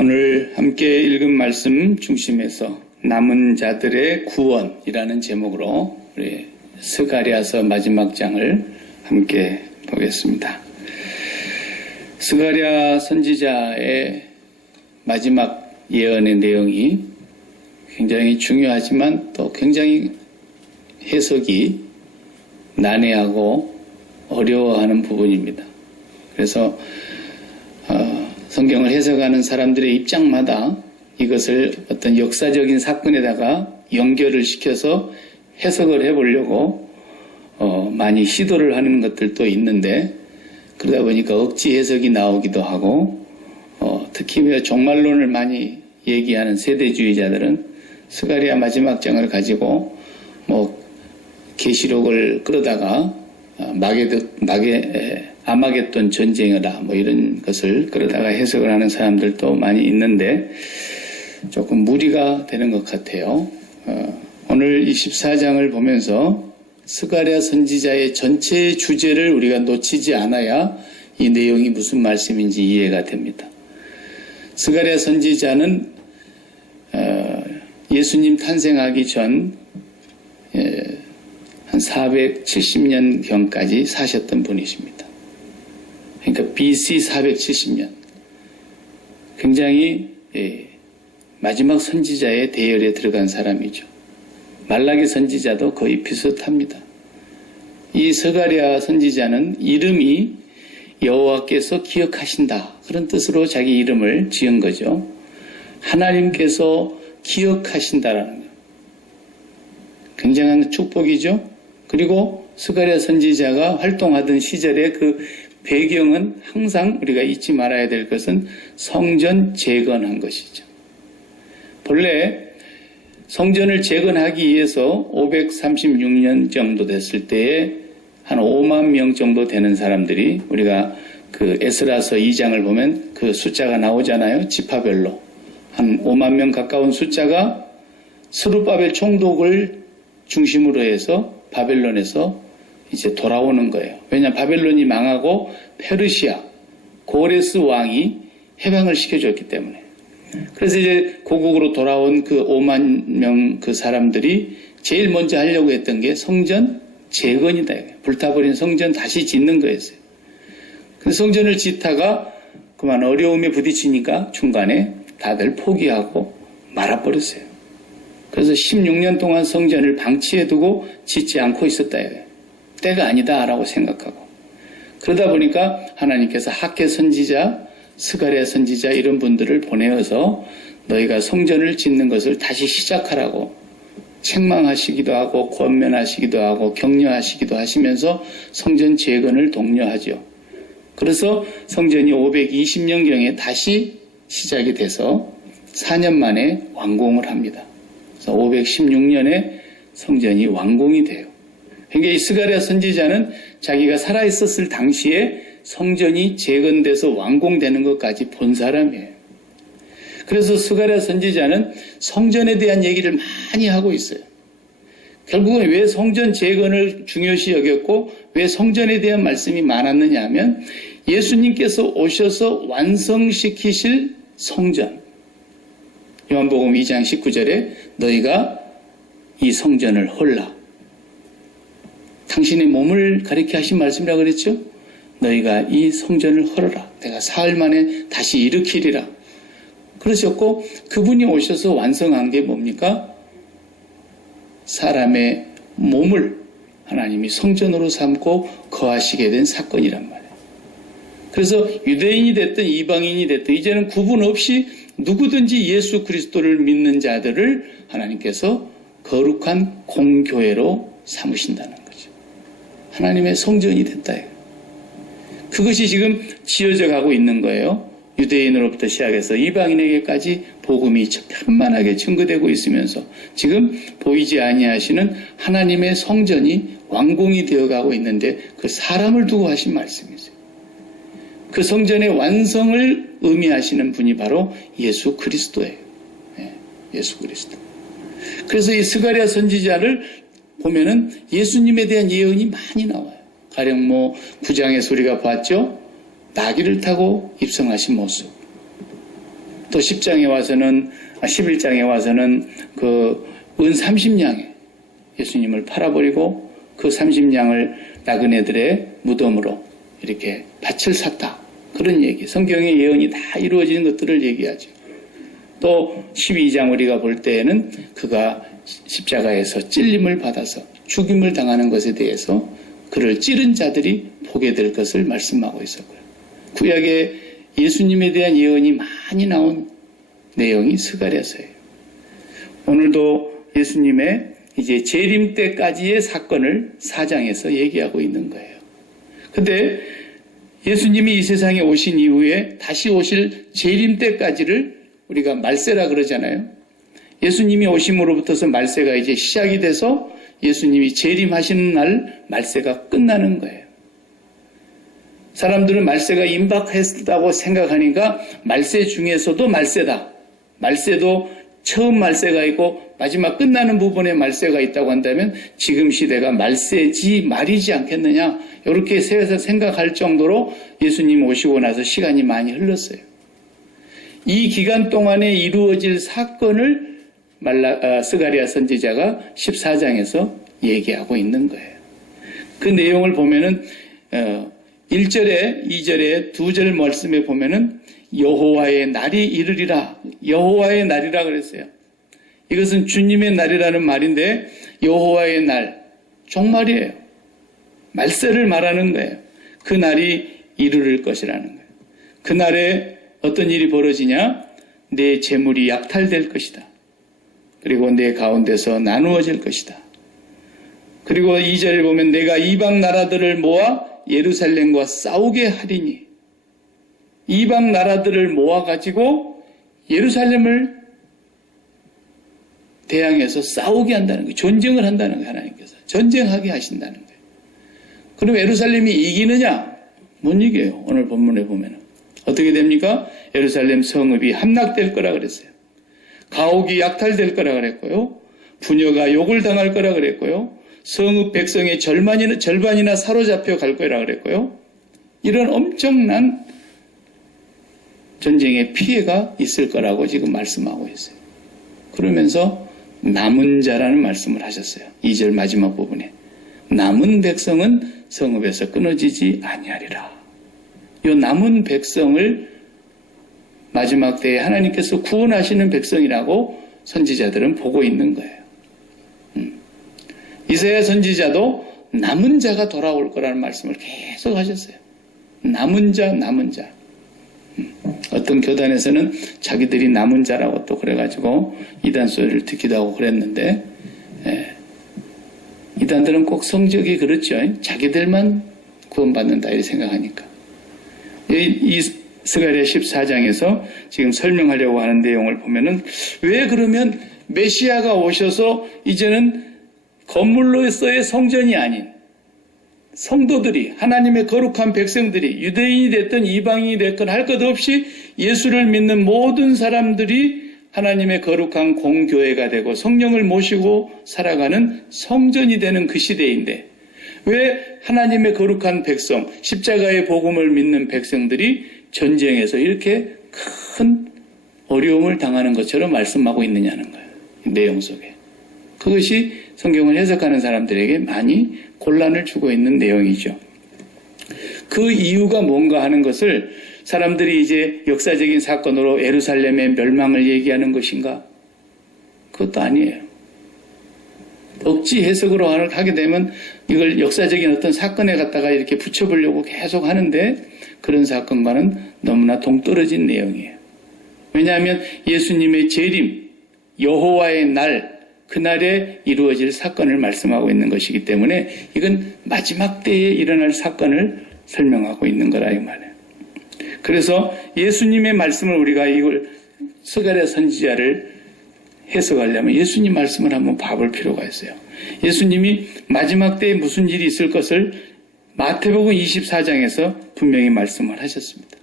오늘 함께 읽은 말씀 중심에서 남은 자들의 구원이라는 제목으로 우리 스가랴서 마지막 장을 함께 보겠습니다. 스가랴 선지자의 마지막 예언의 내용이 굉장히 중요하지만 또 굉장히 해석이 난해하고 어려워하는 부분입니다. 그래서 성경을 해석하는 사람들의 입장마다 이것을 어떤 역사적인 사건에다가 연결을 시켜서 해석을 해보려고 많이 시도를 하는 것들도 있는데, 그러다 보니까 억지 해석이 나오기도 하고, 특히 종말론을 많이 얘기하는 세대주의자들은 스가랴 마지막 장을 가지고 계시록을 끌어다가 아마겟돈 전쟁이다 이런 것을 그러다가 해석을 하는 사람들도 많이 있는데 조금 무리가 되는 것 같아요. 오늘 24장을 보면서 스가랴 선지자의 전체 주제를 우리가 놓치지 않아야 이 내용이 무슨 말씀인지 이해가 됩니다. 스가랴 선지자는 예수님 탄생하기 전 한 470년경까지 사셨던 분이십니다. 그러니까 BC 470년. 굉장히 마지막 선지자의 대열에 들어간 사람이죠. 말라기 선지자도 거의 비슷합니다. 이 스가랴 선지자는 이름이 여호와께서 기억하신다, 그런 뜻으로 자기 이름을 지은 거죠. 하나님께서 기억하신다라는 거예요. 굉장한 축복이죠. 그리고 스가랴 선지자가 활동하던 시절의 그 배경은 항상 우리가 잊지 말아야 될 것은 성전 재건한 것이죠. 본래 성전을 재건하기 위해서 536년 정도 됐을 때에 한 5만 명 정도 되는 사람들이, 우리가 그 에스라서 2장을 보면 그 숫자가 나오잖아요. 지파별로. 한 5만 명 가까운 숫자가 스룹바벨 총독을 중심으로 해서 바벨론에서 이제 돌아오는 거예요. 왜냐하면 바벨론이 망하고 페르시아, 고레스 왕이 해방을 시켜줬기 때문에. 그래서 이제 고국으로 돌아온 그 5만 명 그 사람들이 제일 먼저 하려고 했던 게 성전 재건이다. 불타버린 성전 다시 짓는 거였어요. 그 성전을 짓다가 그만 어려움에 부딪히니까 중간에 다들 포기하고 말아버렸어요. 그래서 16년 동안 성전을 방치해두고 짓지 않고 있었다. 때가 아니다라고 생각하고. 그러다 보니까 하나님께서 학개 선지자, 스가랴 선지자 이런 분들을 보내어서 너희가 성전을 짓는 것을 다시 시작하라고 책망하시기도 하고 권면하시기도 하고 격려하시기도 하시면서 성전 재건을 독려하죠. 그래서 성전이 520년경에 다시 시작이 돼서 4년 만에 완공을 합니다. 그래서 516년에 성전이 완공이 돼요. 그러니까 이 스가랴 선지자는 자기가 살아있었을 당시에 성전이 재건돼서 완공되는 것까지 본 사람이에요. 그래서 스가랴 선지자는 성전에 대한 얘기를 많이 하고 있어요. 결국은 왜 성전 재건을 중요시 여겼고 왜 성전에 대한 말씀이 많았느냐 하면 예수님께서 오셔서 완성시키실 성전. 요한복음 2장 19절에 너희가 이 성전을 헐라. 당신의 몸을 가리켜 하신 말씀이라고 그랬죠? 너희가 이 성전을 헐어라. 내가 사흘 만에 다시 일으키리라. 그러셨고 그분이 오셔서 완성한 게 뭡니까? 사람의 몸을 하나님이 성전으로 삼고 거하시게 된 사건이란 말이에요. 그래서 유대인이 됐든 이방인이 됐든 이제는 구분 없이 누구든지 예수 그리스도를 믿는 자들을 하나님께서 거룩한 공교회로 삼으신다는 거죠. 하나님의 성전이 됐다. 그것이 지금 지어져 가고 있는 거예요. 유대인으로부터 시작해서 이방인에게까지 복음이 편만하게 증거되고 있으면서 지금 보이지 아니하시는 하나님의 성전이 완공이 되어가고 있는데 그 사람을 두고 하신 말씀이세요. 그 성전의 완성을 의미하시는 분이 바로 예수 그리스도예요. 예수 그리스도. 그래서 이 스가랴 선지자를 보면은 예수님에 대한 예언이 많이 나와요. 가령 9장에서 우리가 봤죠. 나귀를 타고 입성하신 모습. 또 10장에 와서는 11장에 와서는 그 은 30냥에 예수님을 팔아버리고 그 30냥을 나그네들의 무덤으로 이렇게 밭을 샀다. 그런 얘기. 성경의 예언이 다 이루어지는 것들을 얘기하죠. 또 12장 우리가 볼 때에는 그가 십자가에서 찔림을 받아서 죽임을 당하는 것에 대해서 그를 찌른 자들이 보게 될 것을 말씀하고 있었고요. 구약에 예수님에 대한 예언이 많이 나온 내용이 스가랴서예요. 오늘도 예수님의 이제 재림 때까지의 사건을 4장에서 얘기하고 있는 거예요. 근데 예수님이 이 세상에 오신 이후에 다시 오실 재림 때까지를 우리가 말세라 그러잖아요. 예수님이 오심으로부터서 말세가 이제 시작이 돼서 예수님이 재림하시는 날 말세가 끝나는 거예요. 사람들은 말세가 임박했다고 생각하니까 말세 중에서도 말세다. 말세도 처음 말세가 있고 마지막 끝나는 부분에 말세가 있다고 한다면 지금 시대가 말세지 말이지 않겠느냐 이렇게 생각할 정도로 예수님 오시고 나서 시간이 많이 흘렀어요. 이 기간 동안에 이루어질 사건을 스가랴 선지자가 14장에서 얘기하고 있는 거예요. 그 내용을 보면은 1절에 2절에 2절 말씀에 보면은 여호와의 날이 이르리라. 여호와의 날이라 그랬어요. 이것은 주님의 날이라는 말인데 여호와의 날, 종말이에요. 말세를 말하는 거예요. 그 날이 이르를 것이라는 거예요. 그 날에 어떤 일이 벌어지냐? 내 재물이 약탈될 것이다. 그리고 내 가운데서 나누어질 것이다. 그리고 2절을 보면 내가 이방 나라들을 모아 예루살렘과 싸우게 하리니 이방 나라들을 모아가지고 예루살렘을 대항해서 싸우게 한다는 거예요. 전쟁을 한다는 거예요. 하나님께서. 전쟁하게 하신다는 거예요. 그럼 예루살렘이 이기느냐? 못 이겨요. 오늘 본문에 보면. 어떻게 됩니까? 예루살렘 성읍이 함락될 거라 그랬어요. 가옥이 약탈될 거라 그랬고요. 부녀가 욕을 당할 거라 그랬고요. 성읍 백성의 절반이나 사로잡혀 갈 거라 그랬고요. 이런 엄청난 전쟁의 피해가 있을 거라고 지금 말씀하고 있어요. 그러면서 남은 자라는 말씀을 하셨어요. 2절 마지막 부분에. 남은 백성은 성읍에서 끊어지지 아니하리라. 이 남은 백성을 마지막 때에 하나님께서 구원하시는 백성이라고 선지자들은 보고 있는 거예요. 이사야 선지자도 남은 자가 돌아올 거라는 말씀을 계속 하셨어요. 남은 자, 남은 자. 어떤 교단에서는 자기들이 남은 자라고 또 그래가지고 이단 소리를 듣기도 하고 그랬는데, 이단들은 꼭 성적이 그렇죠. 자기들만 구원받는다 이렇게 생각하니까. 이 스가랴 14장에서 지금 설명하려고 하는 내용을 보면은 왜 그러면 메시아가 오셔서 이제는 건물로서의 성전이 아닌 성도들이 하나님의 거룩한 백성들이 유대인이 됐든 이방인이 됐건 할 것 없이 예수를 믿는 모든 사람들이 하나님의 거룩한 공교회가 되고 성령을 모시고 살아가는 성전이 되는 그 시대인데 왜 하나님의 거룩한 백성, 십자가의 복음을 믿는 백성들이 전쟁에서 이렇게 큰 어려움을 당하는 것처럼 말씀하고 있느냐는 거예요. 내용 속에. 그것이 성경을 해석하는 사람들에게 많이 곤란을 주고 있는 내용이죠. 그 이유가 뭔가 하는 것을 사람들이 이제 역사적인 사건으로 예루살렘의 멸망을 얘기하는 것인가? 그것도 아니에요. 억지 해석으로 하게 되면 이걸 역사적인 어떤 사건에 갖다가 이렇게 붙여보려고 계속 하는데 그런 사건과는 너무나 동떨어진 내용이에요. 왜냐하면 예수님의 재림, 여호와의 날, 그날에 이루어질 사건을 말씀하고 있는 것이기 때문에 이건 마지막 때에 일어날 사건을 설명하고 있는 거라 이 말이에요. 그래서 예수님의 말씀을 우리가 이걸 스가랴 선지자를 해석하려면 예수님 말씀을 한번 봐볼 필요가 있어요. 예수님이 마지막 때에 무슨 일이 있을 것을 마태복음 24장에서 분명히 말씀을 하셨습니다.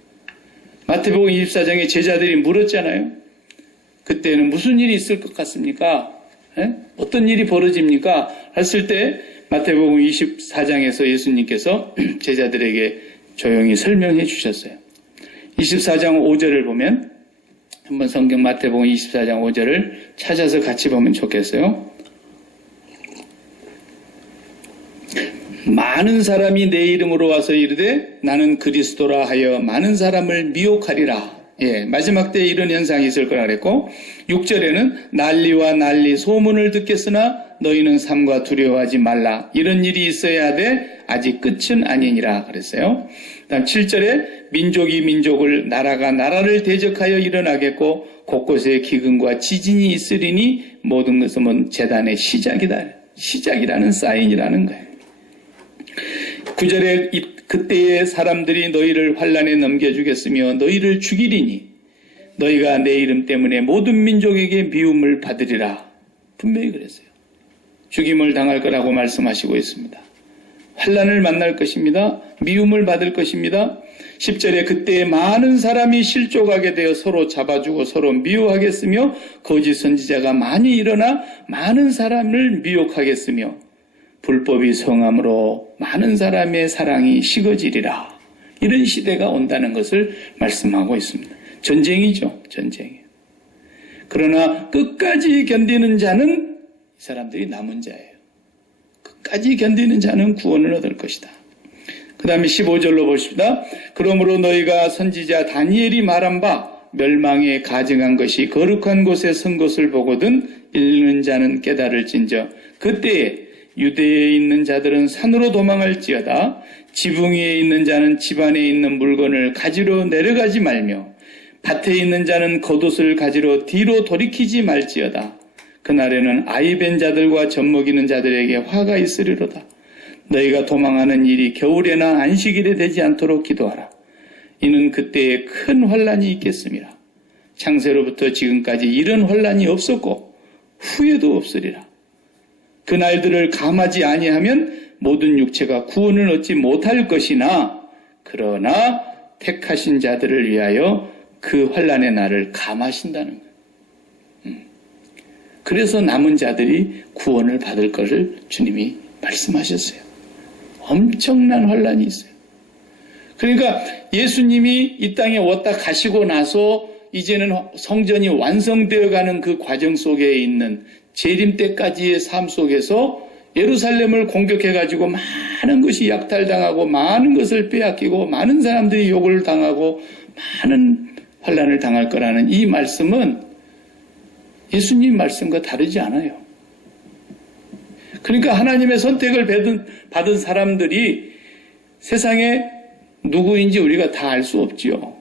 마태복음 24장에 제자들이 물었잖아요. 그때는 무슨 일이 있을 것 같습니까? 어떤 일이 벌어집니까? 했을 때 마태복음 24장에서 예수님께서 제자들에게 조용히 설명해 주셨어요. 24장 5절을 보면 한번 성경 마태복음 24장 5절을 찾아서 같이 보면 좋겠어요. 많은 사람이 내 이름으로 와서 이르되 나는 그리스도라 하여 많은 사람을 미혹하리라. 예, 마지막 때에 이런 현상이 있을 거라 그랬고, 6절에는 난리와 난리 소문을 듣겠으나 너희는 삼가 두려워하지 말라. 이런 일이 있어야 돼 아직 끝은 아니니라 그랬어요. 다음 7절에 민족이 민족을 나라가 나라를 대적하여 일어나겠고 곳곳에 기근과 지진이 있으리니 모든 것은 재단의 시작이다. 시작이라는 사인이라는 거예요. 9절에 그때에 사람들이 너희를 환난에 넘겨주겠으며 너희를 죽이리니 너희가 내 이름 때문에 모든 민족에게 미움을 받으리라. 분명히 그랬어요. 죽임을 당할 거라고 말씀하시고 있습니다. 환난을 만날 것입니다. 미움을 받을 것입니다. 10절에 그때에 많은 사람이 실족하게 되어 서로 잡아주고 서로 미워하겠으며 거짓 선지자가 많이 일어나 많은 사람을 미혹하겠으며 불법이 성함으로 많은 사람의 사랑이 식어지리라. 이런 시대가 온다는 것을 말씀하고 있습니다. 전쟁이죠. 전쟁이에요. 그러나 끝까지 견디는 자는 이 사람들이 남은 자예요. 끝까지 견디는 자는 구원을 얻을 것이다. 그 다음에 15절로 보십시다. 그러므로 너희가 선지자 다니엘이 말한 바 멸망에 가증한 것이 거룩한 곳에 선 것을 보거든 읽는 자는 깨달을진저 그때에 유대에 있는 자들은 산으로 도망할지어다. 지붕 위에 있는 자는 집 안에 있는 물건을 가지러 내려가지 말며 밭에 있는 자는 겉옷을 가지러 뒤로 돌이키지 말지어다. 그날에는 아이벤 자들과 젖먹이는 자들에게 화가 있으리로다. 너희가 도망하는 일이 겨울에나 안식일에 되지 않도록 기도하라. 이는 그때에 큰 환난이 있겠습니다. 창세로부터 지금까지 이런 환난이 없었고 후에도 없으리라. 그 날들을 감하지 아니하면 모든 육체가 구원을 얻지 못할 것이나 그러나 택하신 자들을 위하여 그 환난의 날을 감하신다는 거예요. 그래서 남은 자들이 구원을 받을 것을 주님이 말씀하셨어요. 엄청난 환난이 있어요. 그러니까 예수님이 이 땅에 왔다 가시고 나서 이제는 성전이 완성되어 가는 그 과정 속에 있는 재림 때까지의 삶 속에서 예루살렘을 공격해가지고 많은 것이 약탈당하고 많은 것을 빼앗기고 많은 사람들이 욕을 당하고 많은 환난을 당할 거라는 이 말씀은 예수님 말씀과 다르지 않아요. 그러니까 하나님의 선택을 받은 사람들이 세상에 누구인지 우리가 다 알 수 없지요.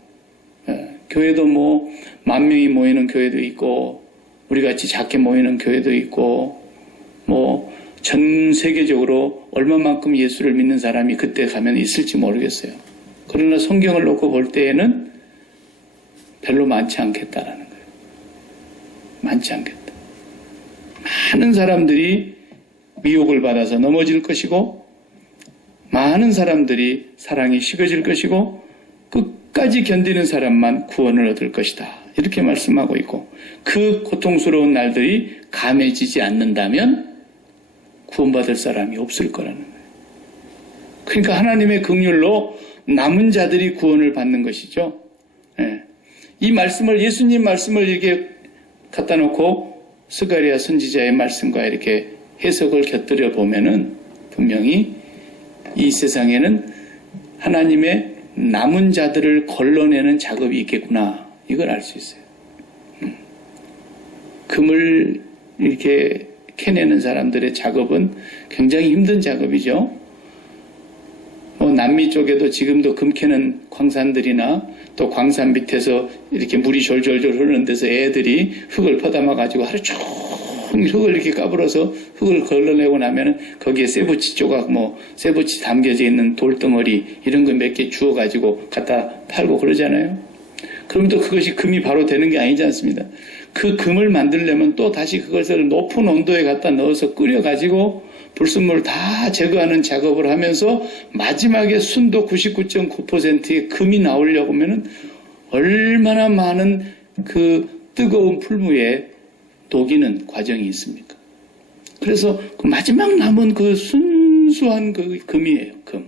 교회도 뭐 10,000명이 모이는 교회도 있고 우리같이 작게 모이는 교회도 있고 뭐 전 세계적으로 얼마만큼 예수를 믿는 사람이 그때 가면 있을지 모르겠어요. 그러나 성경을 놓고 볼 때에는 별로 많지 않겠다라는 거예요. 많지 않겠다. 많은 사람들이 미혹을 받아서 넘어질 것이고 많은 사람들이 사랑이 식어질 것이고 끝까지 견디는 사람만 구원을 얻을 것이다. 이렇게 말씀하고 있고 그 고통스러운 날들이 감해지지 않는다면 구원받을 사람이 없을 거라는 거예요. 그러니까 하나님의 긍휼로 남은 자들이 구원을 받는 것이죠. 예. 이 말씀을 예수님 말씀을 이렇게 갖다 놓고 스가랴 선지자의 말씀과 이렇게 해석을 곁들여 보면은 분명히 이 세상에는 하나님의 남은 자들을 걸러내는 작업이 있겠구나. 이걸 알 수 있어요. 금을 이렇게 캐내는 사람들의 작업은 굉장히 힘든 작업이죠. 남미 쪽에도 지금도 금 캐는 광산들이나 또 광산 밑에서 이렇게 물이 졸졸졸 흐르는 데서 애들이 흙을 퍼담아 가지고 하루 종일 흙을 이렇게 까불어서 흙을 걸러내고 나면은 거기에 쇠붙이 조각 쇠붙이 담겨져 있는 돌덩어리 이런 거 몇 개 주워 가지고 갖다 팔고 그러잖아요. 그럼 또 그것이 금이 바로 되는 게 아니지 않습니다. 그 금을 만들려면 또 다시 그것을 높은 온도에 갖다 넣어서 끓여 가지고 불순물을 다 제거하는 작업을 하면서 마지막에 순도 99.9%의 금이 나오려고 하면은 얼마나 많은 그 뜨거운 풀무에 녹이는 과정이 있습니까? 그래서 그 마지막 남은 그 순수한 그 금이에요, 금.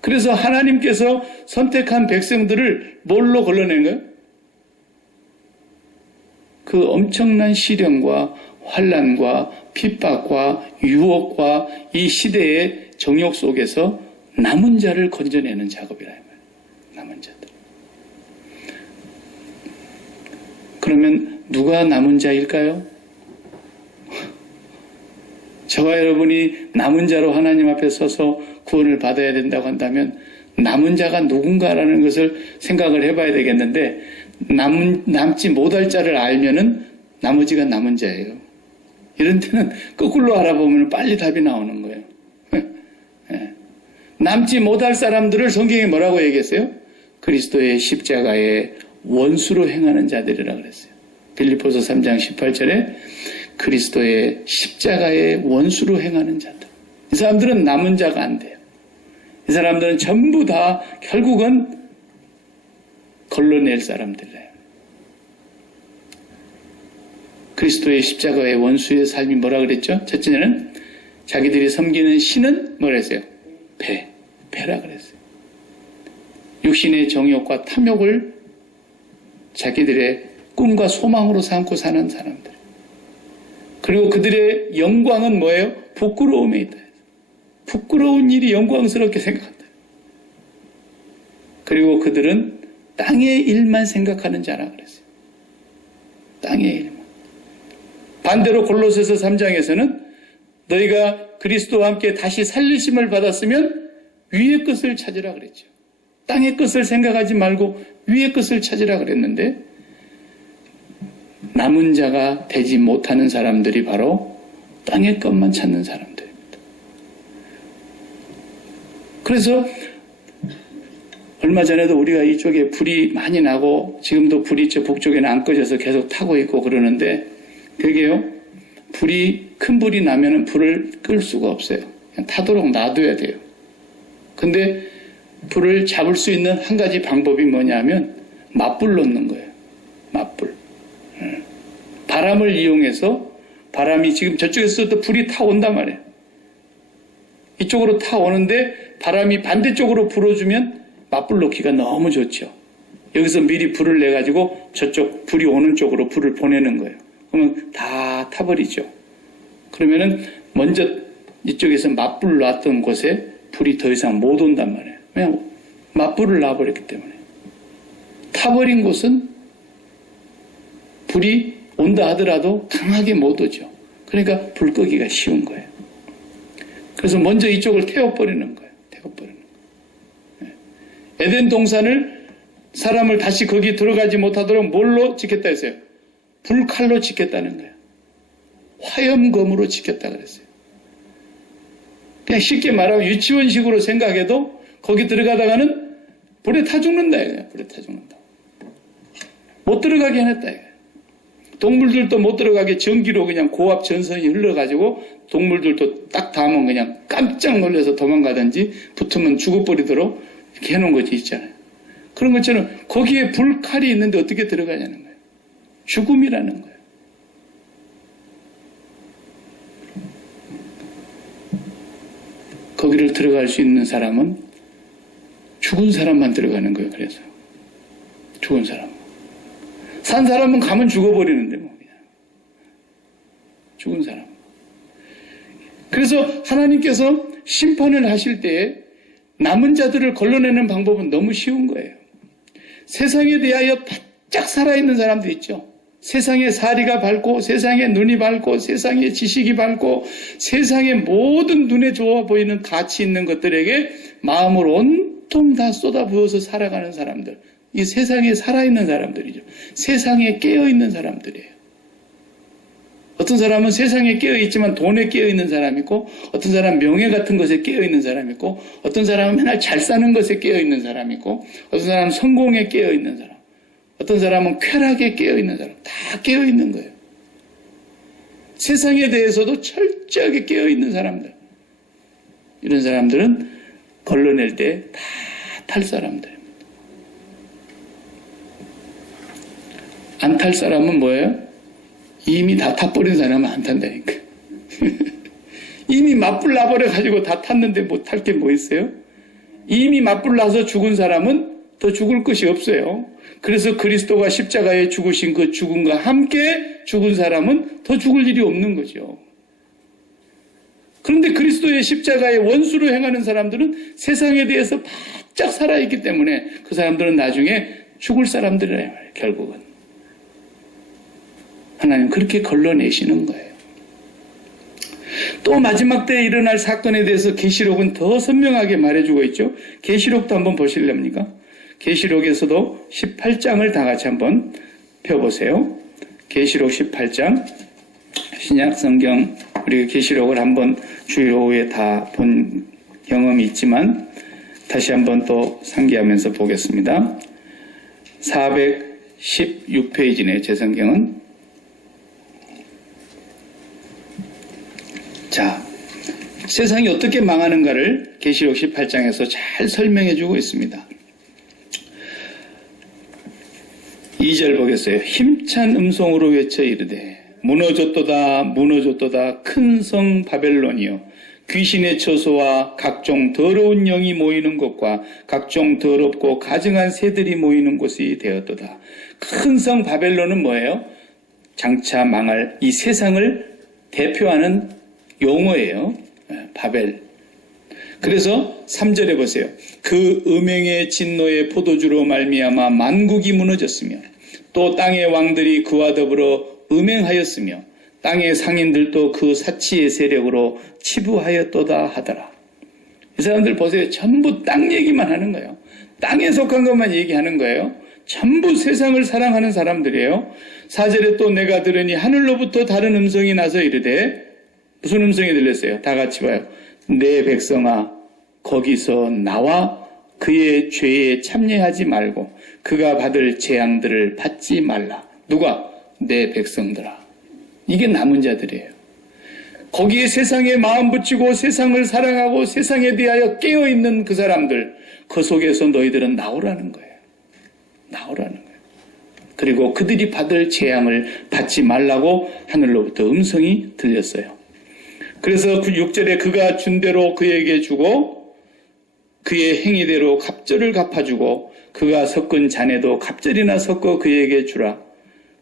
그래서 하나님께서 선택한 백성들을 뭘로 걸러낸 거예요? 그 엄청난 시련과 환난과 핍박과 유혹과 이 시대의 정욕 속에서 남은 자를 건져내는 작업이라 말이에요. 남은 자들. 그러면 누가 남은 자일까요? 저와 여러분이 남은 자로 하나님 앞에 서서 구원을 받아야 된다고 한다면 남은 자가 누군가라는 것을 생각을 해봐야 되겠는데 남지 못할 자를 알면은 나머지가 남은 자예요. 이런 때는 거꾸로 알아보면 빨리 답이 나오는 거예요. 남지 못할 사람들을 성경에 뭐라고 얘기했어요? 그리스도의 십자가의 원수로 행하는 자들이라고 그랬어요. 빌립보서 3장 18절에 그리스도의 십자가의 원수로 행하는 자들. 이 사람들은 남은 자가 안 돼요. 이 사람들은 전부 다 결국은 걸러낼 사람들이에요. 그리스도의 십자가의 원수의 삶이 뭐라 그랬죠? 첫째는 자기들이 섬기는 신은 뭐라 했어요? 배라 그랬어요. 육신의 정욕과 탐욕을 자기들의 꿈과 소망으로 삼고 사는 사람들. 그리고 그들의 영광은 뭐예요? 부끄러움에 있다. 부끄러운 일이 영광스럽게 생각한다. 그리고 그들은 땅의 일만 생각하는 자라 그랬어요. 땅의 일만. 반대로 골로새서 3장에서는 너희가 그리스도와 함께 다시 살리심을 받았으면 위의 것을 찾으라 그랬죠. 땅의 것을 생각하지 말고 위의 것을 찾으라 그랬는데 남은 자가 되지 못하는 사람들이 바로 땅의 것만 찾는 사람들입니다. 그래서 얼마 전에도 우리가 이쪽에 불이 많이 나고 지금도 불이 저 북쪽에는 안 꺼져서 계속 타고 있고 그러는데 그게요, 큰 불이 나면은 불을 끌 수가 없어요. 그냥 타도록 놔둬야 돼요. 근데 불을 잡을 수 있는 한 가지 방법이 뭐냐면 맞불 넣는 거예요. 맞불. 바람을 이용해서 바람이 지금 저쪽에서도 불이 타온단 말이에요. 이쪽으로 타오는데 바람이 반대쪽으로 불어주면 맞불 넣기가 너무 좋죠. 여기서 미리 불을 내가지고 저쪽 불이 오는 쪽으로 불을 보내는 거예요. 그러면 다 타버리죠. 그러면은 먼저 이쪽에서 맞불 놨던 곳에 불이 더 이상 못 온단 말이에요. 왜냐하면 맞불을 놔버렸기 때문에. 타버린 곳은 불이 온다 하더라도 강하게 못 오죠. 그러니까 불 끄기가 쉬운 거예요. 그래서 먼저 이쪽을 태워버리는 거예요. 태워버리는 거예요. 에덴 동산을 사람을 다시 거기 들어가지 못하도록 뭘로 지켰다 했어요? 불칼로 지켰다는 거예요. 화염검으로 지켰다 그랬어요. 그냥 쉽게 말하면 유치원식으로 생각해도 거기 들어가다가는 불에 타 죽는다 이거예요. 불에 타 죽는다. 못 들어가게 해냈다 이거예요. 동물들도 못 들어가게 전기로 그냥 고압 전선이 흘러가지고 동물들도 딱 닿으면 그냥 깜짝 놀라서 도망가든지 붙으면 죽어버리도록 이렇게 해놓은 것이 있잖아요. 그런 것처럼 거기에 불칼이 있는데 어떻게 들어가냐는 거예요. 죽음이라는 거예요. 거기를 들어갈 수 있는 사람은 죽은 사람만 들어가는 거예요. 그래서 죽은 사람. 산 사람은 가면 죽어버리는데 뭐 그냥. 죽은 사람. 그래서 하나님께서 심판을 하실 때에 남은 자들을 걸러내는 방법은 너무 쉬운 거예요. 세상에 대하여 바짝 살아있는 사람들 있죠. 세상의 사리가 밝고 세상의 눈이 밝고 세상의 지식이 밝고 세상의 모든 눈에 좋아 보이는 가치 있는 것들에게 마음을 온통 다 쏟아부어서 살아가는 사람들. 이 세상에 살아있는 사람들이죠. 세상에 깨어있는 사람들이에요. 어떤 사람은 세상에 깨어있지만 돈에 깨어있는 사람이 있고 어떤 사람은 명예 같은 것에 깨어있는 사람이 있고 어떤 사람은 맨날 잘 사는 것에 깨어있는 사람이 있고 어떤 사람은 성공에 깨어있는 사람 어떤 사람은 쾌락에 깨어있는 사람 다 깨어있는 거예요. 세상에 대해서도 철저하게 깨어있는 사람들 이런 사람들은 걸러낼 때 다 탈 사람들입니다. 안 탈 사람은 뭐예요? 이미 다 타버린 사람은 안 탄다니까. 이미 맞불 나버려가지고 다 탔는데 못 탈 게 뭐 있어요? 이미 맞불 나서 죽은 사람은 더 죽을 것이 없어요. 그래서 그리스도가 십자가에 죽으신 그 죽음과 함께 죽은 사람은 더 죽을 일이 없는 거죠. 그런데 그리스도의 십자가의 원수로 행하는 사람들은 세상에 대해서 바짝 살아있기 때문에 그 사람들은 나중에 죽을 사람들이에요. 결국은. 하나님 그렇게 걸러내시는 거예요. 또 마지막 때에 일어날 사건에 대해서 계시록은 더 선명하게 말해주고 있죠. 계시록도 한번 보실랍니까? 계시록에서도 18장을 다 같이 한번 펴보세요. 계시록 18장. 신약 성경 우리 계시록을 한번 주요에 다 본 경험이 있지만 다시 한번 또 상기하면서 보겠습니다. 416페이지네요. 제 성경은. 자, 세상이 어떻게 망하는가를 계시록 18장에서 잘 설명해 주고 있습니다. 2절 보겠어요. 힘찬 음성으로 외쳐 이르되 무너졌도다 무너졌도다 큰 성 바벨론이요 귀신의 처소와 각종 더러운 영이 모이는 곳과 각종 더럽고 가증한 새들이 모이는 곳이 되었도다. 큰 성 바벨론은 뭐예요? 장차 망할 이 세상을 대표하는 용어예요. 바벨. 그래서 3절에 보세요. 그 음행의 진노의 포도주로 말미암아 만국이 무너졌으며 또 땅의 왕들이 그와 더불어 음행하였으며 땅의 상인들도 그 사치의 세력으로 치부하였도다 하더라. 이 사람들 보세요. 전부 땅 얘기만 하는 거예요. 땅에 속한 것만 얘기하는 거예요. 전부 세상을 사랑하는 사람들이에요. 4절에 또 내가 들으니 하늘로부터 다른 음성이 나서 이르되 무슨 음성이 들렸어요? 다 같이 봐요. 내 백성아 거기서 나와 그의 죄에 참여하지 말고 그가 받을 재앙들을 받지 말라. 누가? 내 백성들아. 이게 남은 자들이에요. 거기에 세상에 마음 붙이고 세상을 사랑하고 세상에 대하여 깨어있는 그 사람들, 그 속에서 너희들은 나오라는 거예요. 나오라는 거예요. 그리고 그들이 받을 재앙을 받지 말라고 하늘로부터 음성이 들렸어요. 그래서 그 6절에 그가 준 대로 그에게 주고 그의 행위대로 갑절을 갚아주고 그가 섞은 잔에도 갑절이나 섞어 그에게 주라.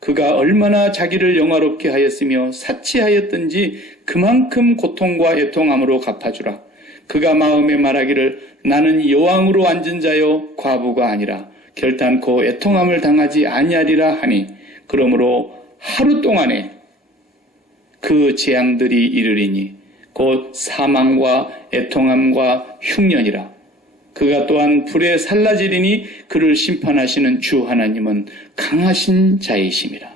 그가 얼마나 자기를 영화롭게 하였으며 사치하였든지 그만큼 고통과 애통함으로 갚아주라. 그가 마음에 말하기를 나는 여왕으로 앉은 자요 과부가 아니라 결단코 애통함을 당하지 아니하리라 하니 그러므로 하루 동안에 그 재앙들이 이르리니 곧 사망과 애통함과 흉년이라. 그가 또한 불에 살라지리니 그를 심판하시는 주 하나님은 강하신 자이심이라.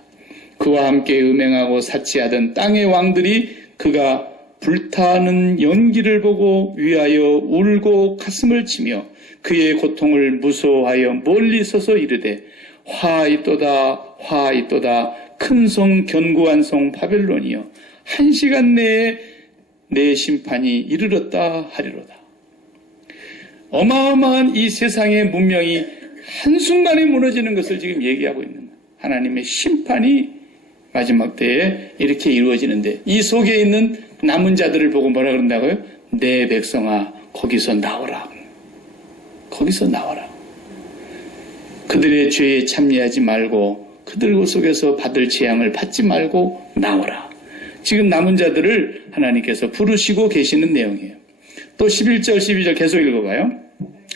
그와 함께 음행하고 사치하던 땅의 왕들이 그가 불타는 연기를 보고 위하여 울고 가슴을 치며 그의 고통을 무서워하여 멀리 서서 이르되 화 있도다 큰 성 견고한 성 바벨론이여 한 시간 내에 내 심판이 이르렀다 하리로다. 어마어마한 이 세상의 문명이 한순간에 무너지는 것을 지금 얘기하고 있는 거예요. 하나님의 심판이 마지막 때에 이렇게 이루어지는데 이 속에 있는 남은 자들을 보고 뭐라 그런다고요? 내 백성아 거기서 나오라. 거기서 나와라. 그들의 죄에 참여하지 말고 그들 속에서 받을 재앙을 받지 말고 나오라. 지금 남은 자들을 하나님께서 부르시고 계시는 내용이에요. 또 11절 12절 계속 읽어봐요.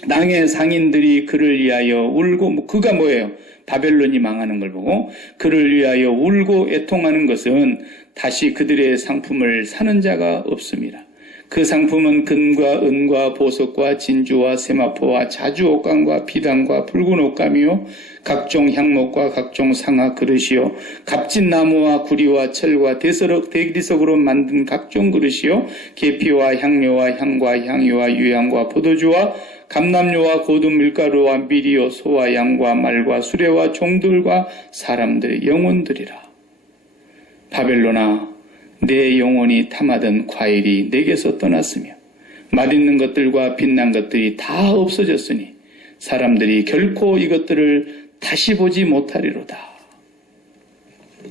땅의 상인들이 그를 위하여 울고 그가 뭐예요? 바벨론이 망하는 걸 보고 그를 위하여 울고 애통하는 것은 다시 그들의 상품을 사는 자가 없습니다. 그 상품은 금과 은과 보석과 진주와 세마포와 자주 옷감과 비단과 붉은 옷감이요 각종 향목과 각종 상아 그릇이요 값진 나무와 구리와 철과 대리석으로 만든 각종 그릇이요 계피와 향료와 향과 향유와 유향과 포도주와 감람료와 고든 밀가루와 미리요 소와 양과 말과 수레와 종들과 사람들의 영혼들이라. 바벨론아 내 영혼이 탐하던 과일이 내게서 떠났으며 맛있는 것들과 빛난 것들이 다 없어졌으니 사람들이 결코 이것들을 다시 보지 못하리로다.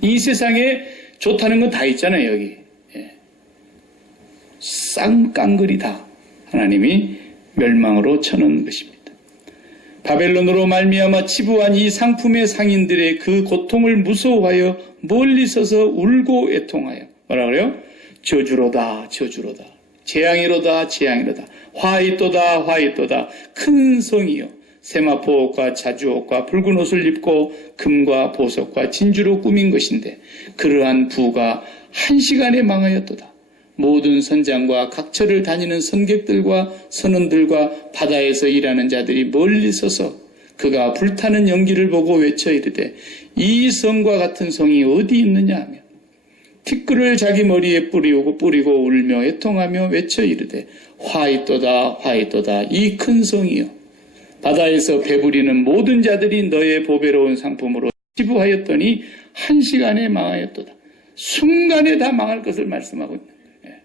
이 세상에 좋다는 건 다 있잖아요. 여기 쌍깡글이 다 하나님이 멸망으로 쳐놓은 것입니다. 바벨론으로 말미암아 치부한 이 상품의 상인들의 그 고통을 무서워하여 멀리 서서 울고 애통하여 뭐라 그래요? 저주로다 저주로다 재앙이로다 재앙이로다 화이또다 화이또다 큰 성이요 세마포 옷과 자주옷과 붉은 옷을 입고 금과 보석과 진주로 꾸민 것인데 그러한 부가 한 시간에 망하였도다. 모든 선장과 각처를 다니는 선객들과 선원들과 바다에서 일하는 자들이 멀리 서서 그가 불타는 연기를 보고 외쳐 이르되 이 성과 같은 성이 어디 있느냐 하며 티끌을 자기 머리에 뿌리고 울며 애통하며 외쳐 이르되 화이또다 화이또다 이 큰 성이여 바다에서 배부리는 모든 자들이 너의 보배로운 상품으로 치부하였더니 한 시간에 망하였도다. 순간에 다 망할 것을 말씀하고 있는 거예요.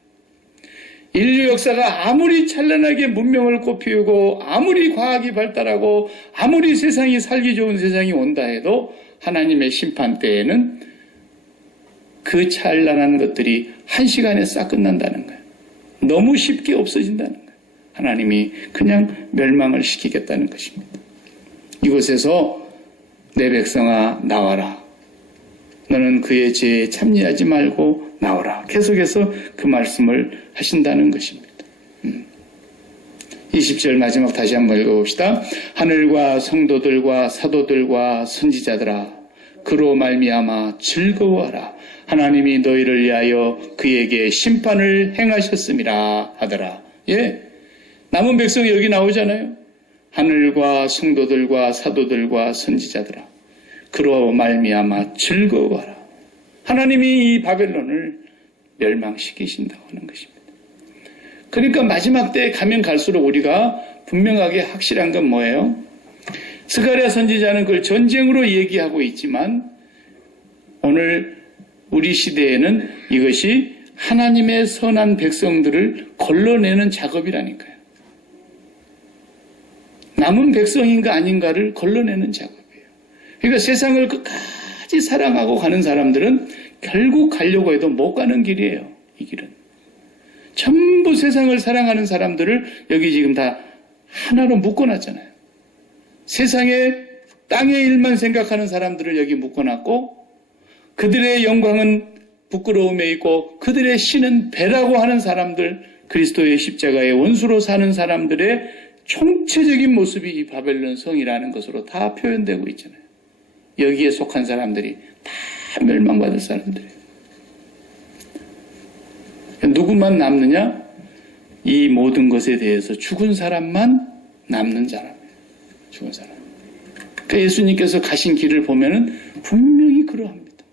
인류 역사가 아무리 찬란하게 문명을 꽃피우고 아무리 과학이 발달하고 아무리 세상이 살기 좋은 세상이 온다 해도 하나님의 심판 때에는 그 찬란한 것들이 한 시간에 싹 끝난다는 거예요. 너무 쉽게 없어진다는 거예요. 하나님이 그냥 멸망을 시키겠다는 것입니다. 이곳에서 내 백성아 나와라. 너는 그의 죄에 참여하지 말고 나오라. 계속해서 그 말씀을 하신다는 것입니다. 20절 마지막 다시 한번 읽어봅시다. 하늘과 성도들과 사도들과 선지자들아 그로 말미암아 즐거워하라. 하나님이 너희를 위하여 그에게 심판을 행하셨음이라 하더라. 예, 남은 백성이 여기 나오잖아요. 하늘과 성도들과 사도들과 선지자들아 그로 말미암아 즐거워하라. 하나님이 이 바벨론을 멸망시키신다고 하는 것입니다. 그러니까 마지막 때에 가면 갈수록 우리가 분명하게 확실한 건 뭐예요? 스가랴 선지자는 그걸 전쟁으로 얘기하고 있지만 오늘 우리 시대에는 이것이 하나님의 선한 백성들을 걸러내는 작업이라니까요. 남은 백성인가 아닌가를 걸러내는 작업이에요. 그러니까 세상을 끝까지 사랑하고 가는 사람들은 결국 가려고 해도 못 가는 길이에요. 이 길은. 전부 세상을 사랑하는 사람들을 여기 지금 다 하나로 묶어놨잖아요. 세상에 땅의 일만 생각하는 사람들을 여기 묶어놨고 그들의 영광은 부끄러움에 있고 그들의 신은 배라고 하는 사람들, 그리스도의 십자가의 원수로 사는 사람들의 총체적인 모습이 이 바벨론 성이라는 것으로 다 표현되고 있잖아요. 여기에 속한 사람들이 다 멸망받을 사람들이에요. 누구만 남느냐? 이 모든 것에 대해서 죽은 사람만 남는 사람이에요. 죽은 사람. 그러니까 예수님께서 가신 길을 보면은 분명히 그러합니다.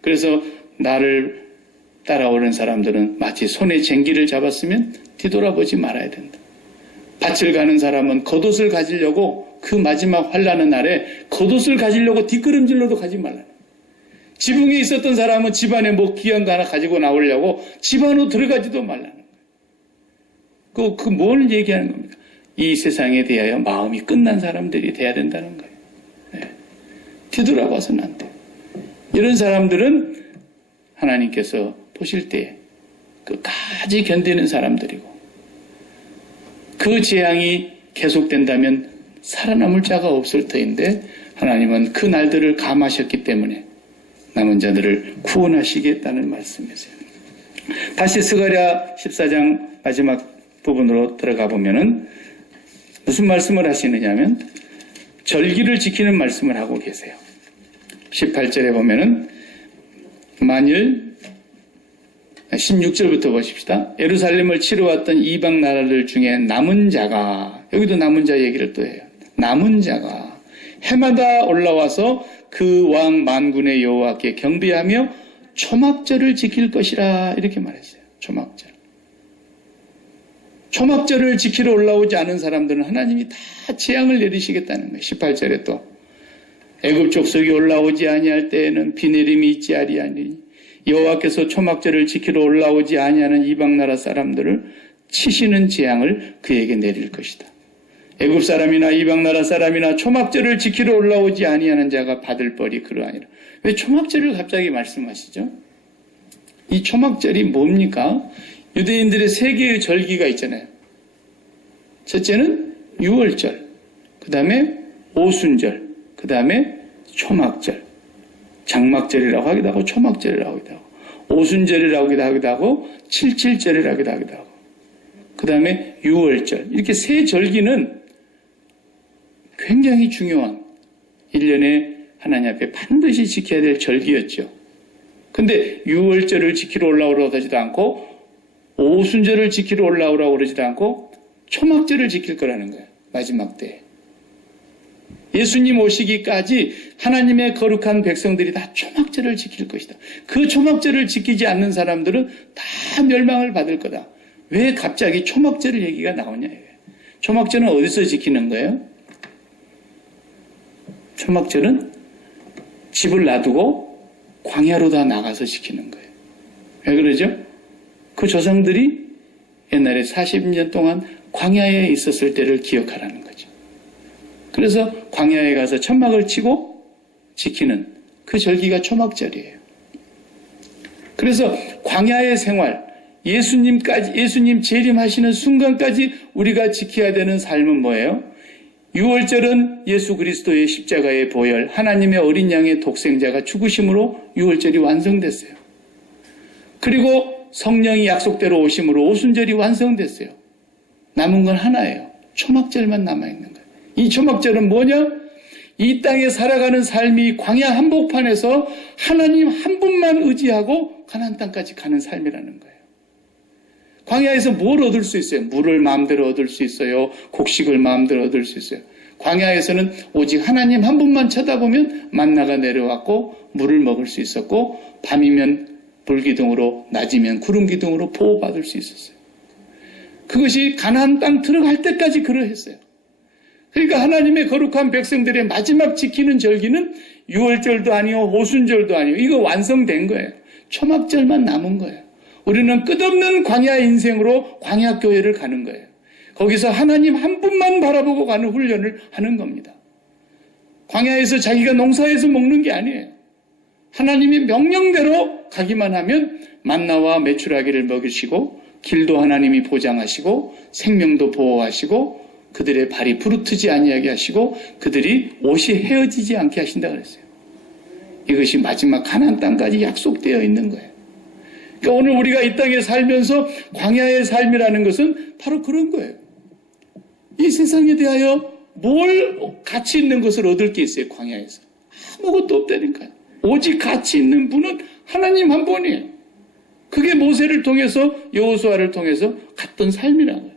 그래서 나를 따라오는 사람들은 마치 손에 쟁기를 잡았으면 뒤돌아보지 말아야 된다. 밭을 가는 사람은 겉옷을 가지려고 그 마지막 환난의 날에 겉옷을 가지려고 뒷걸음질로도 가지 말라는 거예요. 지붕에 있었던 사람은 집안에 뭐 귀한 거 하나 가지고 나오려고 집 안으로 들어가지도 말라는 거예요. 그 뭘 얘기하는 겁니까? 이 세상에 대하여 마음이 끝난 사람들이 돼야 된다는 거예요. 네. 뒤돌아봐서는 안 돼요. 이런 사람들은 하나님께서 보실 때 끝까지 견디는 사람들이고 그 재앙이 계속된다면 살아남을 자가 없을 터인데 하나님은 그 날들을 감하셨기 때문에 남은 자들을 구원하시겠다는 말씀이세요. 다시 스가랴 14장 마지막 부분으로 들어가 보면은 무슨 말씀을 하시느냐면 절기를 지키는 말씀을 하고 계세요. 18절에 보면은 만일 16절부터 보십시다. 예루살렘을 치러 왔던 이방 나라들 중에 남은 자가, 여기도 남은 자 얘기를 또 해요. 남은 자가 해마다 올라와서 그 왕 만군의 여호와께 경배하며 초막절을 지킬 것이라 이렇게 말했어요. 초막절. 초막절을 지키러 올라오지 않은 사람들은 하나님이 다 재앙을 내리시겠다는 거예요. 18절에 또 애굽 족속이 올라오지 아니할 때에는 비 내림이 있지 아니하니 여호와께서 초막절을 지키러 올라오지 아니하는 이방 나라 사람들을 치시는 재앙을 그에게 내릴 것이다. 애굽 사람이나 이방 나라 사람이나 초막절을 지키러 올라오지 아니하는 자가 받을 벌이 그러하니라. 왜 초막절을 갑자기 말씀하시죠? 이 초막절이 뭡니까? 유대인들의 세 개의 절기가 있잖아요. 첫째는 6월절. 그 다음에 오순절, 그 다음에 초막절, 장막절이라고 하기도 하고 초막절이라고 하기도 하고 오순절이라고 하기도 하고 칠칠절이라고 하기도 하고 그 다음에 유월절, 이렇게 세 절기는 굉장히 중요한 1년에 하나님 앞에 반드시 지켜야 될 절기였죠. 근데 유월절을 지키러 올라오라고 하지도 않고 오순절을 지키러 올라오라고 그러지도 않고 초막절을 지킬 거라는 거예요. 마지막 때. 예수님 오시기까지 하나님의 거룩한 백성들이 다 초막절을 지킬 것이다. 그 초막절을 지키지 않는 사람들은 다 멸망을 받을 거다. 왜 갑자기 초막절 얘기가 나오냐. 초막절은 어디서 지키는 거예요? 초막절은 집을 놔두고 광야로 다 나가서 지키는 거예요. 왜 그러죠? 그 조상들이 옛날에 40년 동안 광야에 있었을 때를 기억하라는 거죠. 그래서 광야에 가서 천막을 치고 지키는 그 절기가 초막절이에요. 그래서 광야의 생활, 예수님 재림하시는 순간까지 우리가 지켜야 되는 삶은 뭐예요? 유월절은 예수 그리스도의 십자가의 보혈, 하나님의 어린 양의 독생자가 죽으심으로 유월절이 완성됐어요. 그리고 성령이 약속대로 오심으로 오순절이 완성됐어요. 남은 건 하나예요. 초막절만 남아있는 거예요. 이 초막절은 뭐냐? 이 땅에 살아가는 삶이 광야 한복판에서 하나님 한 분만 의지하고 가나안 땅까지 가는 삶이라는 거예요. 광야에서 뭘 얻을 수 있어요? 물을 마음대로 얻을 수 있어요. 곡식을 마음대로 얻을 수 있어요. 광야에서는 오직 하나님 한 분만 쳐다보면 만나가 내려왔고 물을 먹을 수 있었고 밤이면 불기둥으로 낮이면 구름기둥으로 보호받을 수 있었어요. 그것이 가나안 땅 들어갈 때까지 그러했어요. 그러니까 하나님의 거룩한 백성들의 마지막 지키는 절기는 유월절도 아니고 오순절도 아니고 이거 완성된 거예요. 초막절만 남은 거예요. 우리는 끝없는 광야 인생으로 광야교회를 가는 거예요. 거기서 하나님 한 분만 바라보고 가는 훈련을 하는 겁니다. 광야에서 자기가 농사해서 먹는 게 아니에요. 하나님이 명령대로 가기만 하면 만나와 메추라기를 먹이시고 길도 하나님이 보장하시고 생명도 보호하시고 그들의 발이 부르트지 아니하게 하시고 그들이 옷이 헤어지지 않게 하신다 그랬어요. 이것이 마지막 가나안 땅까지 약속되어 있는 거예요. 그러니까 오늘 우리가 이 땅에 살면서 광야의 삶이라는 것은 바로 그런 거예요. 이 세상에 대하여 뭘 가치 있는 것을 얻을 게 있어요. 광야에서 아무것도 없다니까요. 오직 가치 있는 분은 하나님 한 분이에요. 그게 모세를 통해서 여호수아를 통해서 갔던 삶이라고요.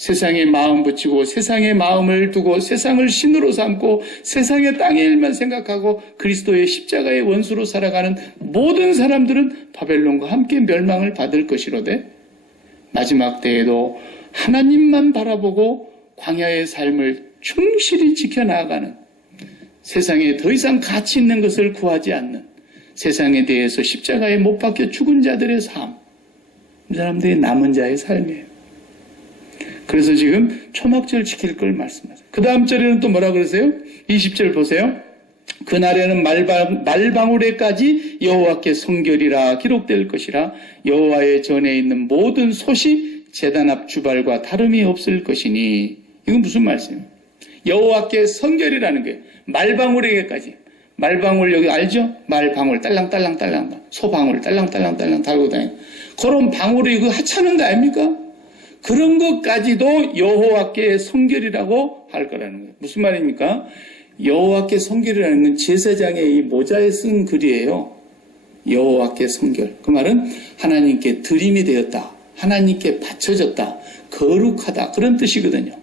세상에 마음 붙이고 세상에 마음을 두고 세상을 신으로 삼고 세상의 땅의 일만 생각하고 그리스도의 십자가의 원수로 살아가는 모든 사람들은 바벨론과 함께 멸망을 받을 것이로되 마지막 때에도 하나님만 바라보고 광야의 삶을 충실히 지켜나가는 세상에 더 이상 가치 있는 것을 구하지 않는 세상에 대해서 십자가에 못 박혀 죽은 자들의 삶, 이 사람들이 남은 자의 삶이에요. 그래서 지금 초막절 지킬 걸 말씀하세요. 그 다음 절에는 또 뭐라 그러세요? 20절 보세요. 그날에는 말방울에까지 여호와께 성결이라 기록될 것이라 여호와의 전에 있는 모든 솥이 제단 앞 주발과 다름이 없을 것이니 이건 무슨 말씀이에요? 여호와께 성결이라는 게 말방울에게까지 말방울 여기 알죠? 말방울 딸랑딸랑딸랑 소방울 딸랑딸랑딸랑 달고 다니는 그런 방울이 이거 하찮은 거 아닙니까? 그런 것까지도 여호와께 성결이라고 할 거라는 거예요. 무슨 말입니까? 여호와께 성결이라는 건 제사장의 이 모자에 쓴 글이에요. 여호와께 성결. 그 말은 하나님께 드림이 되었다. 하나님께 바쳐졌다. 거룩하다. 그런 뜻이거든요.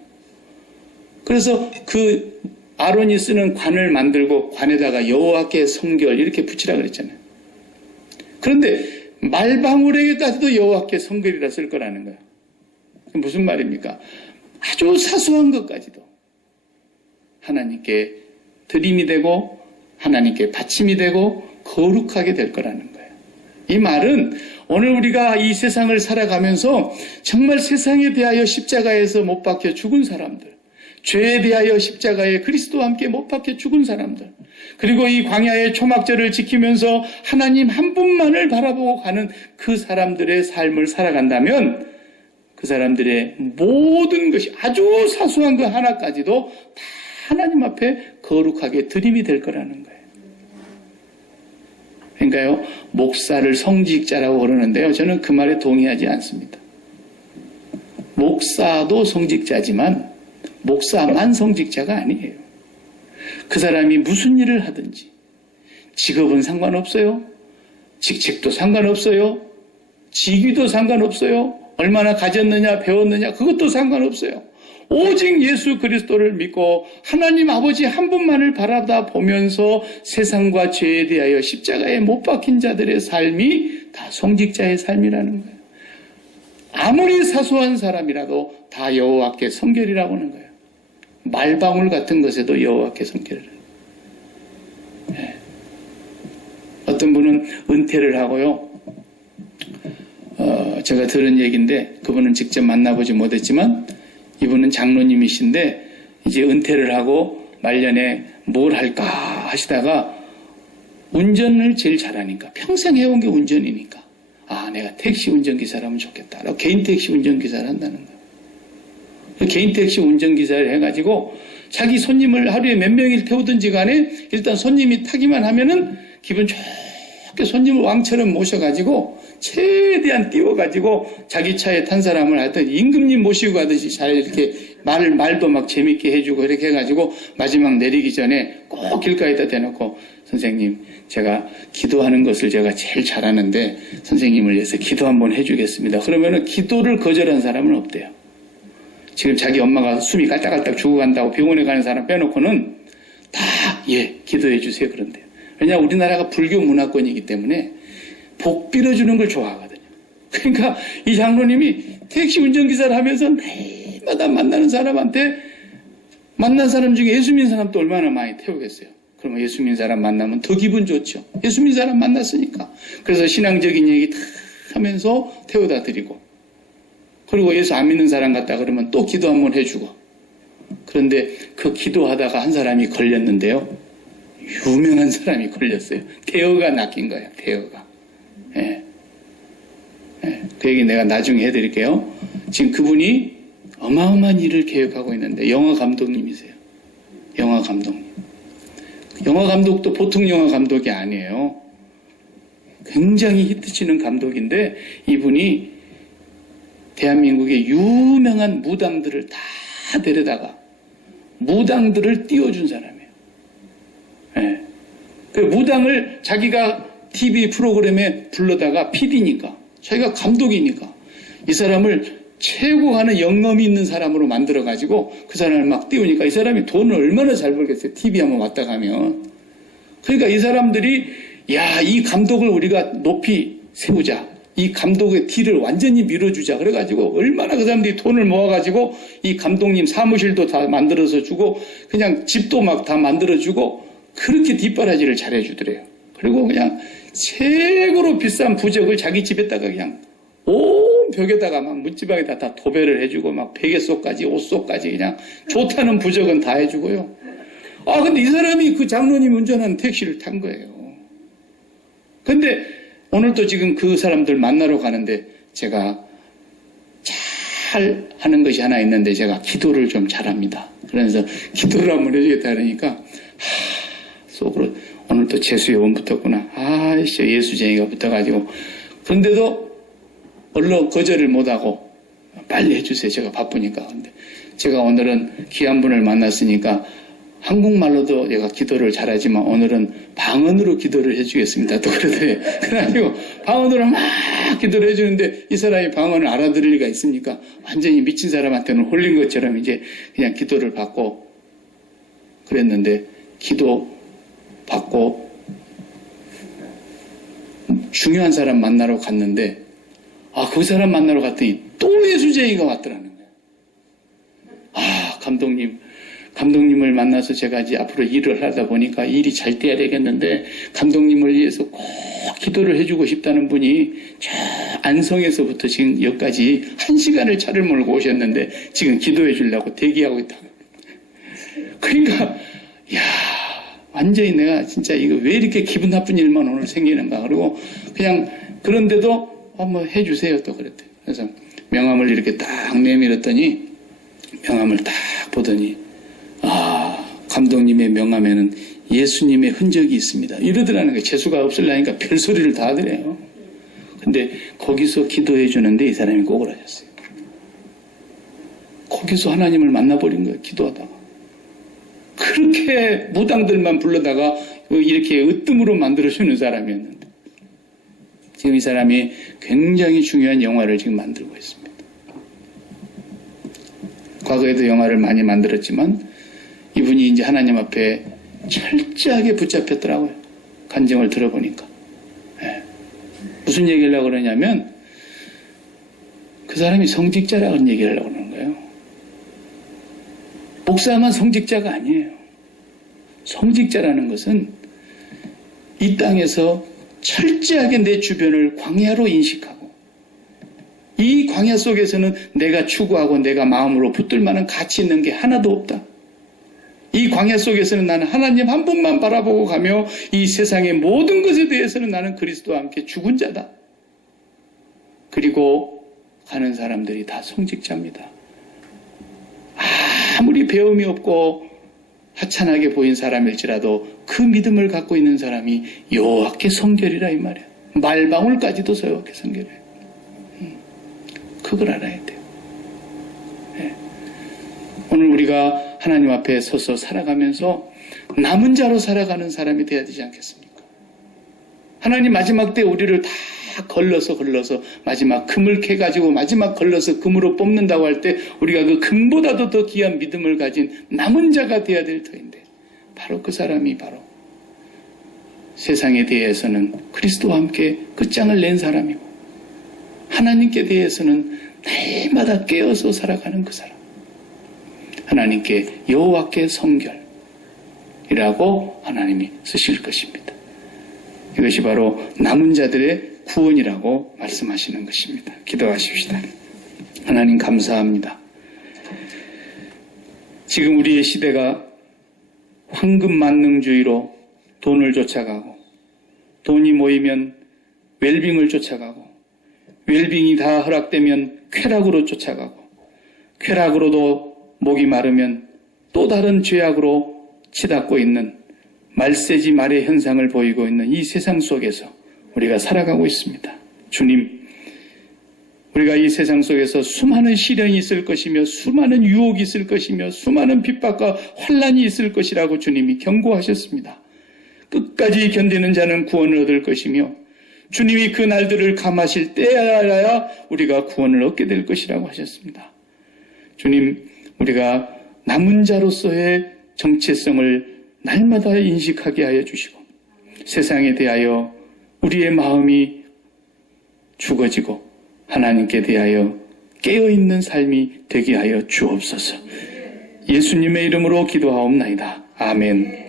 그래서 그 아론이 쓰는 관을 만들고 관에다가 여호와께 성결 이렇게 붙이라 그랬잖아요. 그런데 말방울에게까지도 여호와께 성결이라 쓸 거라는 거예요. 무슨 말입니까? 아주 사소한 것까지도 하나님께 드림이 되고 하나님께 바침이 되고 거룩하게 될 거라는 거예요. 이 말은 오늘 우리가 이 세상을 살아가면서 정말 세상에 대하여 십자가에서 못 박혀 죽은 사람들, 죄에 대하여 십자가에 그리스도와 함께 못 박혀 죽은 사람들, 그리고 이 광야의 초막절을 지키면서 하나님 한 분만을 바라보고 가는 그 사람들의 삶을 살아간다면 그 사람들의 모든 것이 아주 사소한 그 하나까지도 다 하나님 앞에 거룩하게 드림이 될 거라는 거예요. 그러니까요, 목사를 성직자라고 그러는데요. 저는 그 말에 동의하지 않습니다. 목사도 성직자지만 목사만 성직자가 아니에요. 그 사람이 무슨 일을 하든지 직업은 상관없어요. 직책도 상관없어요. 직위도 상관없어요. 얼마나 가졌느냐 배웠느냐 그것도 상관없어요. 오직 예수 그리스도를 믿고 하나님 아버지 한 분만을 바라다 보면서 세상과 죄에 대하여 십자가에 못 박힌 자들의 삶이 다 성직자의 삶이라는 거예요. 아무리 사소한 사람이라도 다 여호와께 성결이라고 하는 거예요. 말방울 같은 것에도 여호와께 성결을 해요. 네. 어떤 분은 은퇴를 하고요. 제가 들은 얘기인데 그분은 직접 만나보지 못했지만 이분은 장로님이신데 이제 은퇴를 하고 말년에 뭘 할까 하시다가 운전을 제일 잘하니까 평생 해온 게 운전이니까 내가 택시 운전기사라면 좋겠다. 개인 택시 운전기사를 한다는 거예요. 개인 택시 운전기사를 해가지고 자기 손님을 하루에 몇 명을 태우든지 간에 일단 손님이 타기만 하면은 기분 좋게 손님을 왕처럼 모셔가지고 최대한 띄워가지고 자기 차에 탄 사람을 하여튼 임금님 모시고 가듯이 잘 이렇게 말도 막 재밌게 해주고 이렇게 해가지고 마지막 내리기 전에 꼭 길가에다 대놓고 선생님 제가 기도하는 것을 제가 제일 잘하는데 선생님을 위해서 기도 한번 해주겠습니다. 그러면은 기도를 거절한 사람은 없대요. 지금 자기 엄마가 숨이 깔딱깔딱 죽어간다고 병원에 가는 사람 빼놓고는 다 기도해 주세요 그런데요. 왜냐하면 우리나라가 불교 문화권이기 때문에 복 빌어주는 걸 좋아하거든요. 그러니까 이 장로님이 택시 운전기사를 하면서 매일마다 만나는 사람한테 만난 사람 중에 예수 믿는 사람도 얼마나 많이 태우겠어요. 그러면 예수 믿는 사람 만나면 더 기분 좋죠. 예수 믿는 사람 만났으니까. 그래서 신앙적인 얘기 다 하면서 태워다 드리고 그리고 예수 안 믿는 사람 같다 그러면 또 기도 한번 해주고 그런데 그 기도하다가 한 사람이 걸렸는데요. 유명한 사람이 걸렸어요. 대어가 낚인 거예요. 대어가. 그 얘기 내가 나중에 해드릴게요. 지금 그분이 어마어마한 일을 계획하고 있는데 영화 감독님이세요. 영화 감독님. 영화 감독도 보통 영화 감독이 아니에요. 굉장히 히트치는 감독인데 이분이 대한민국의 유명한 무당들을 다 데려다가 무당들을 띄워준 사람이에요. 그 무당을 자기가 TV 프로그램에 불러다가 PD니까 자기가 감독이니까 이 사람을 최고 하는 영감이 있는 사람으로 만들어가지고 그 사람을 막 띄우니까 이 사람이 돈을 얼마나 잘 벌겠어요. TV 한번 왔다 가면. 그러니까 이 사람들이 이 감독을 우리가 높이 세우자. 이 감독의 뒤를 완전히 밀어주자. 그래가지고 얼마나 그 사람들이 돈을 모아가지고 이 감독님 사무실도 다 만들어서 주고 그냥 집도 막 다 만들어주고 그렇게 뒷바라지를 잘해주더래요. 그리고 그냥 최고로 비싼 부적을 자기 집에다가 그냥 온 벽에다가 막 문지방에다 다 도배를 해주고 막 베개속까지 옷속까지 그냥 좋다는 부적은 다 해주고요. 근데 이 사람이 그 장로님 운전하는 택시를 탄 거예요. 근데 오늘도 지금 그 사람들 만나러 가는데 제가 잘 하는 것이 하나 있는데 제가 기도를 좀 잘합니다. 그러면서 기도를 한번 해주겠다 그러니까 속으로 오늘 또 재수요원 붙었구나. 예수쟁이가 붙어가지고. 그런데도 얼른 거절을 못하고 빨리 해주세요. 제가 바쁘니까. 근데 제가 오늘은 귀한 분을 만났으니까 한국말로도 내가 기도를 잘하지만 오늘은 방언으로 기도를 해주겠습니다. 또 그러더래요. 그래가지고 방언으로 막 기도를 해주는데 이 사람이 방언을 알아들을 리가 있습니까? 완전히 미친 사람한테는 홀린 것처럼 이제 그냥 기도를 받고 그랬는데 기도 받고 중요한 사람 만나러 갔는데 그 사람 만나러 갔더니 또 예수쟁이가 왔더라는 거예요. 감독님을 만나서 제가 이제 앞으로 일을 하다 보니까 일이 잘 돼야 되겠는데 감독님을 위해서 꼭 기도를 해주고 싶다는 분이 저 안성에서부터 지금 여기까지 1시간을 차를 몰고 오셨는데 지금 기도해 주려고 대기하고 있다. 그러니까 완전히 내가 진짜 이거 왜 이렇게 기분 나쁜 일만 오늘 생기는가. 그리고 그냥 그런데도 한번 해주세요 또 그랬대요. 그래서 명함을 이렇게 딱 내밀었더니 명함을 딱 보더니 감독님의 명함에는 예수님의 흔적이 있습니다. 이러더라는 거예요. 재수가 없으려니까 별소리를 다 하더래요. 근데 거기서 기도해 주는데 이 사람이 꼬그라졌어요. 거기서 하나님을 만나버린 거예요. 기도하다가. 그렇게 무당들만 불러다가 이렇게 으뜸으로 만들어주는 사람이었는데 지금 이 사람이 굉장히 중요한 영화를 지금 만들고 있습니다. 과거에도 영화를 많이 만들었지만 이분이 이제 하나님 앞에 철저하게 붙잡혔더라고요. 간증을 들어보니까. 네. 무슨 얘기를 하려고 그러냐면 그 사람이 성직자라는 얘기를 하려고 그러는 거예요. 목사만 성직자가 아니에요. 성직자라는 것은 이 땅에서 철저하게 내 주변을 광야로 인식하고 이 광야 속에서는 내가 추구하고 내가 마음으로 붙들 만한 가치 있는 게 하나도 없다. 이 광야 속에서는 나는 하나님 한 분만 바라보고 가며 이 세상의 모든 것에 대해서는 나는 그리스도와 함께 죽은 자다. 그리고 가는 사람들이 다 성직자입니다. 아무리 배움이 없고 하찮하게 보인 사람일지라도 그 믿음을 갖고 있는 사람이 여호와께 성결이라 이 말이야. 말방울까지도 여호와께 성결이에요. 그걸 알아야 돼요. 네. 오늘 우리가 하나님 앞에 서서 살아가면서 남은 자로 살아가는 사람이 돼야 되지 않겠습니까? 하나님 마지막 때 우리를 다 걸러서 마지막 금을 캐가지고 마지막 걸러서 금으로 뽑는다고 할 때 우리가 그 금보다도 더 귀한 믿음을 가진 남은 자가 돼야 될 터인데 바로 그 사람이 바로 세상에 대해서는 그리스도와 함께 끝장을 낸 사람이고 하나님께 대해서는 날마다 깨어서 살아가는 그 사람. 하나님께 여호와께 성결이라고 하나님이 쓰실 것입니다. 이것이 바로 남은 자들의 구원이라고 말씀하시는 것입니다. 기도하십시다. 하나님 감사합니다. 지금 우리의 시대가 황금 만능주의로 돈을 쫓아가고 돈이 모이면 웰빙을 쫓아가고 웰빙이 다 허락되면 쾌락으로 쫓아가고 쾌락으로도 목이 마르면 또 다른 죄악으로 치닫고 있는 말세지 말의 현상을 보이고 있는 이 세상 속에서 우리가 살아가고 있습니다. 주님, 우리가 이 세상 속에서 수많은 시련이 있을 것이며 수많은 유혹이 있을 것이며 수많은 핍박과 환난이 있을 것이라고 주님이 경고하셨습니다. 끝까지 견디는 자는 구원을 얻을 것이며 주님이 그 날들을 감하실 때야라야 우리가 구원을 얻게 될 것이라고 하셨습니다. 주님, 우리가 남은 자로서의 정체성을 날마다 인식하게 하여 주시고 세상에 대하여 우리의 마음이 죽어지고 하나님께 대하여 깨어있는 삶이 되게 하여 주옵소서. 예수님의 이름으로 기도하옵나이다. 아멘.